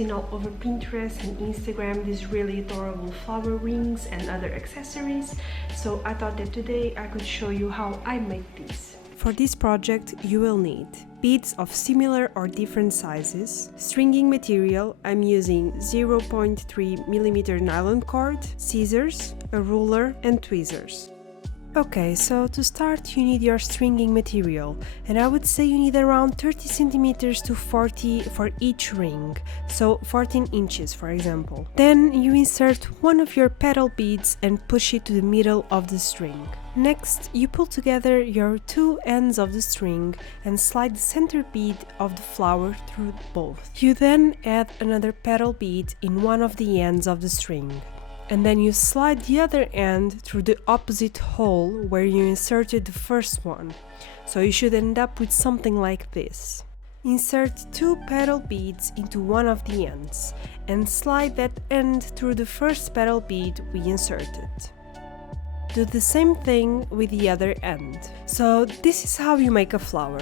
seen all over Pinterest and Instagram these really adorable flower rings and other accessories, so I thought that today I could show you how I make these. For this project you will need beads of similar or different sizes, stringing material, I'm using 0.3mm nylon cord, scissors, a ruler and tweezers. Okay, so to start you need your stringing material, and I would say you need around 30 centimeters to 40 for each ring, so 14 inches for example. Then you insert one of your petal beads and push it to the middle of the string. Next, you pull together your two ends of the string and slide the center bead of the flower through both. You then add another petal bead in one of the ends of the string. And then you slide the other end through the opposite hole where you inserted the first one. So you should end up with something like this. Insert two petal beads into one of the ends and slide that end through the first petal bead we inserted. Do the same thing with the other end. So this is how you make a flower.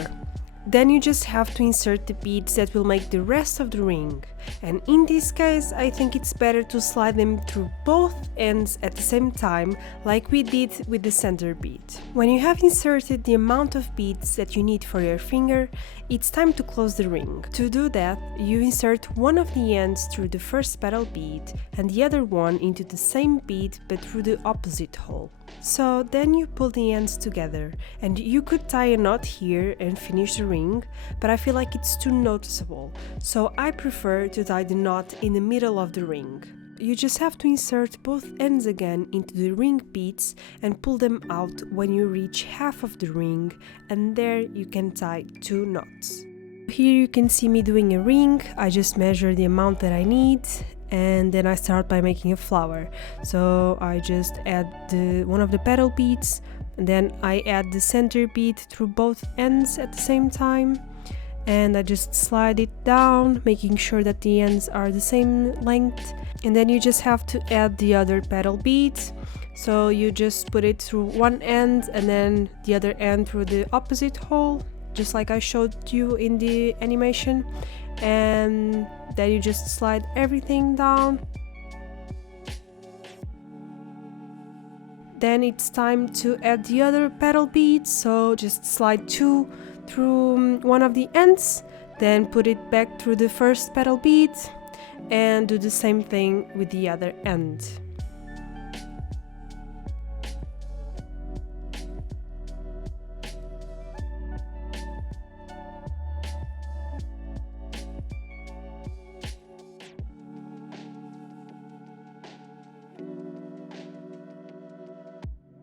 Then you just have to insert the beads that will make the rest of the ring, and in this case I think it's better to slide them through both ends at the same time, like we did with the center bead. When you have inserted the amount of beads that you need for your finger, it's time to close the ring. To do that, you insert one of the ends through the first petal bead and the other one into the same bead but through the opposite hole. So then you pull the ends together, and you could tie a knot here and finish the ring, but I feel like it's too noticeable, so I prefer to tie the knot in the middle of the ring. You just have to insert both ends again into the ring beads and pull them out when you reach half of the ring, and there you can tie two knots. Here you can see me doing a ring. I just measure the amount that I need and then I start by making a flower. So I just add one of the petal beads, and then I add the center bead through both ends at the same time, and I just slide it down, making sure that the ends are the same length, and then you just have to add the other petal bead. So you just put it through one end and then the other end through the opposite hole, just like I showed you in the animation, and then you just slide everything down. Then it's time to add the other petal beads, so just slide two through one of the ends, then put it back through the first petal bead and do the same thing with the other end.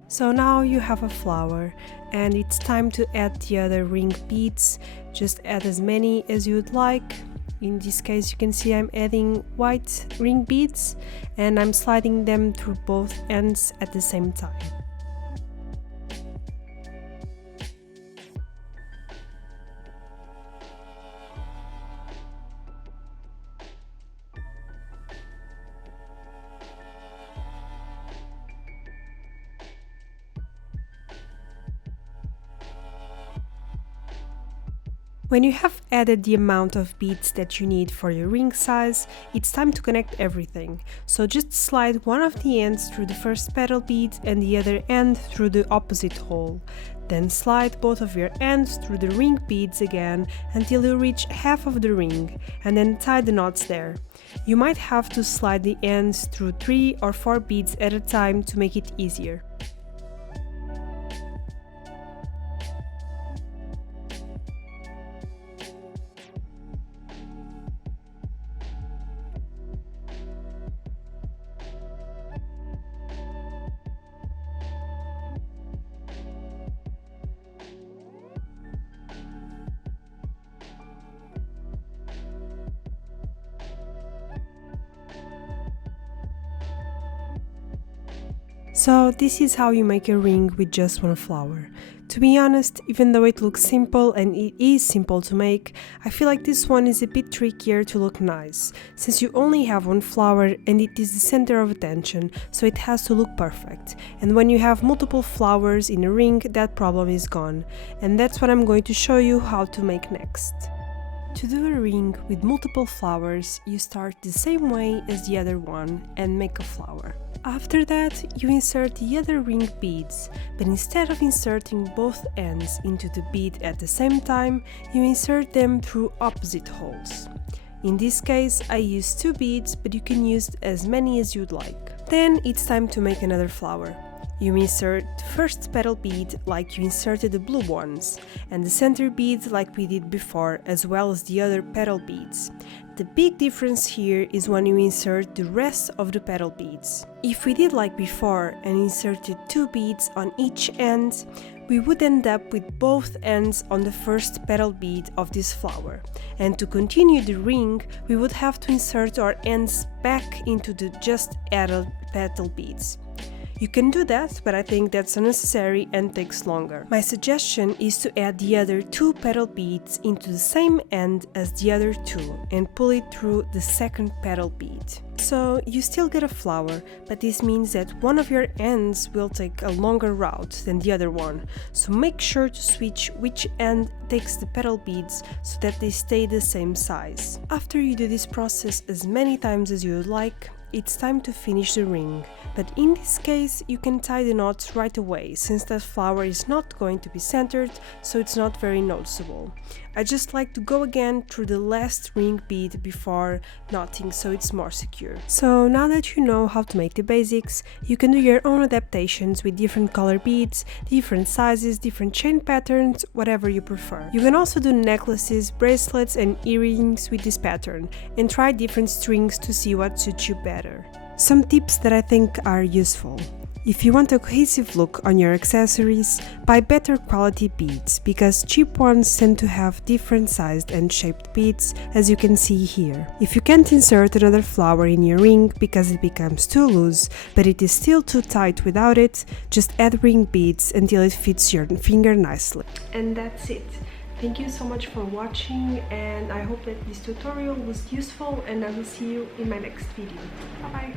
So now you have a flower, and it's time to add the other ring beads. Just add as many as you would like. In this case you can see I'm adding white ring beads and I'm sliding them through both ends at the same time. When you have added the amount of beads that you need for your ring size, it's time to connect everything. So just slide one of the ends through the first petal bead and the other end through the opposite hole. Then slide both of your ends through the ring beads again until you reach half of the ring, and then tie the knots there. You might have to slide the ends through 3 or 4 beads at a time to make it easier. So this is how you make a ring with just one flower. To be honest, even though it looks simple and it is simple to make, I feel like this one is a bit trickier to look nice, since you only have one flower and it is the center of attention, so it has to look perfect. And when you have multiple flowers in a ring, that problem is gone. And that's what I'm going to show you how to make next. To do a ring with multiple flowers, you start the same way as the other one and make a flower. After that, you insert the other ring beads, but instead of inserting both ends into the bead at the same time, you insert them through opposite holes. In this case, I used 2 beads, but you can use as many as you'd like. Then it's time to make another flower. You insert the first petal bead like you inserted the blue ones, and the center bead like we did before, as well as the other petal beads. The big difference here is when you insert the rest of the petal beads. If we did like before and inserted 2 beads on each end, we would end up with both ends on the first petal bead of this flower. And to continue the ring, we would have to insert our ends back into the just added petal beads. You can do that, but I think that's unnecessary and takes longer. My suggestion is to add the other 2 petal beads into the same end as the other 2 and pull it through the second petal bead. So you still get a flower, but this means that one of your ends will take a longer route than the other one. So make sure to switch which end takes the petal beads so that they stay the same size. After you do this process as many times as you would like, it's time to finish the ring, but in this case you can tie the knots right away since that flower is not going to be centered, so it's not very noticeable. I just like to go again through the last ring bead before knotting so it's more secure. So now that you know how to make the basics, you can do your own adaptations with different color beads, different sizes, different chain patterns, whatever you prefer. You can also do necklaces, bracelets and earrings with this pattern and try different strings to see what suits you better. Some tips that I think are useful. If you want a cohesive look on your accessories, buy better quality beads, because cheap ones tend to have different sized and shaped beads, as you can see here. If you can't insert another flower in your ring because it becomes too loose, but it is still too tight without it, just add ring beads until it fits your finger nicely. And that's it. Thank you so much for watching, and I hope that this tutorial was useful, and I will see you in my next video. Bye bye!